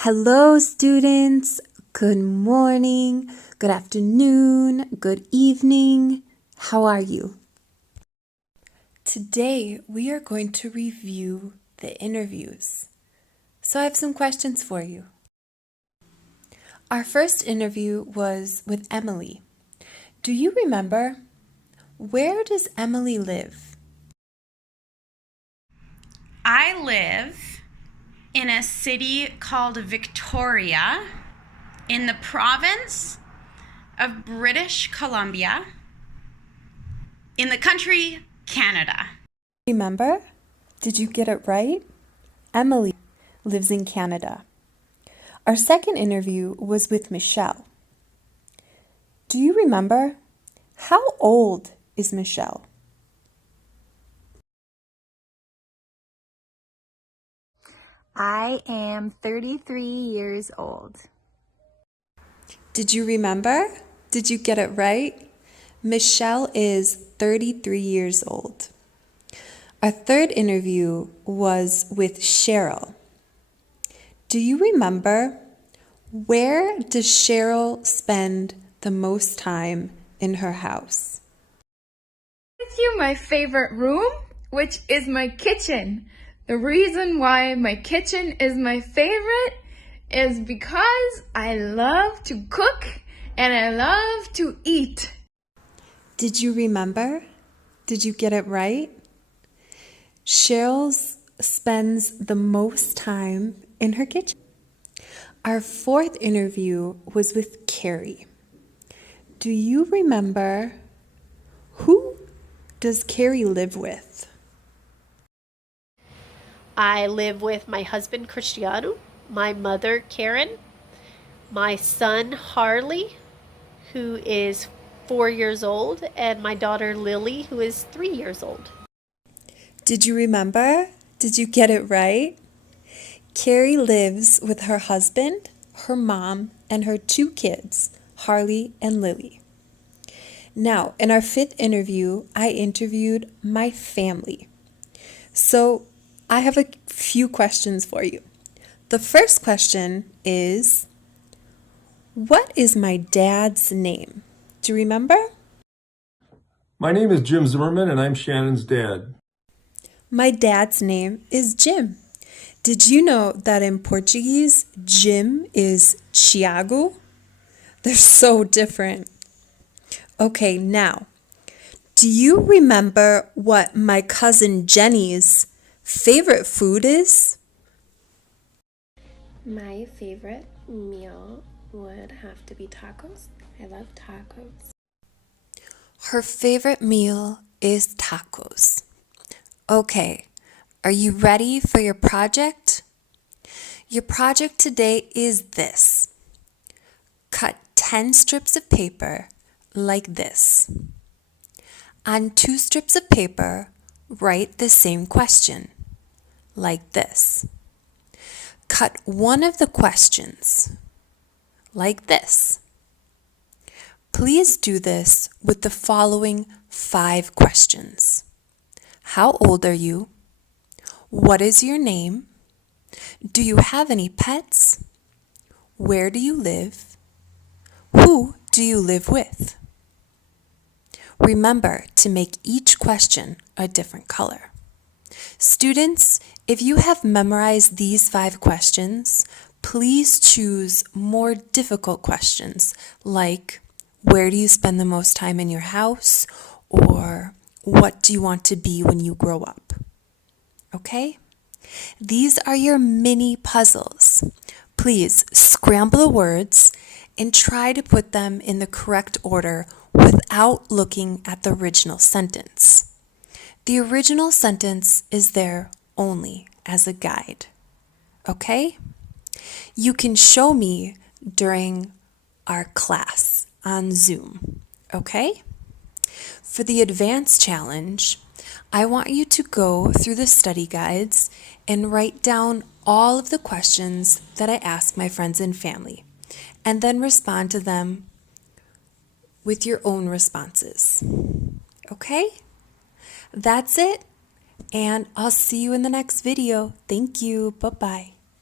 Hello, students. Good morning, good afternoon, good evening. How are you? Today, we are going to review the interviews. So I have some questions for you. Our first interview was with Emily. Do you remember? Where does Emily live? I live in a city called Victoria in the province of British Columbia in the country Canada. Remember? Did you get it right? Emily lives in Canada. Our second interview was with Michelle. Do you remember? How old is Michelle? I am 33 years old. Did you remember? Did you get it right? Michelle is 33 years old. Our third interview was with Cheryl. Do you remember? Where does Cheryl spend the most time in her house? With you my favorite room, which is my kitchen. The reason why my kitchen is my favorite is because I love to cook and I love to eat. Did you remember? Did you get it right? Cheryl spends the most time in her kitchen. Our fourth interview was with Karie. Do you remember? Who does Karie live with? I live with my husband, Cristiano, my mother, Karen, my son, Harley, who is 4 years old, and my daughter, Lily, who is 3 years old. Did you remember? Did you get it right? Karie lives with her husband, her mom, and her 2 kids, Harley and Lily. Now, in our fifth interview, I interviewed my family. So I have a few questions for you. The first question is, what is my dad's name? Do you remember? My name is Jim Zimmerman, and I'm Shannon's dad. My dad's name is Jim. Did you know that in Portuguese, Jim is Tiago? They're so different. Okay, now, do you remember what my cousin Jenny's favorite food is? My favorite meal would have to be tacos. I love tacos. Her favorite meal is tacos. Okay, are you ready for your project? Your project today is this. Cut 10 strips of paper like this. On 2 strips of paper, write the same question, like this. Cut one of the questions, like this. Please do this with the following 5 questions. How old are you? What is your name? Do you have any pets? Where do you live? Who do you live with? Remember to make each question a different color. Students, if you have memorized these 5 questions, please choose more difficult questions like, where do you spend the most time in your house? Or what do you want to be when you grow up? Okay? These are your mini puzzles. Please scramble the words and try to put them in the correct order without looking at the original sentence. The original sentence is there only as a guide. Okay? You can show me during our class on Zoom. Okay? For the advanced challenge, I want you to go through the study guides and write down all of the questions that I ask my friends and family, and then respond to them with your own responses. Okay? That's it, and I'll see you in the next video. Thank you. Bye-bye.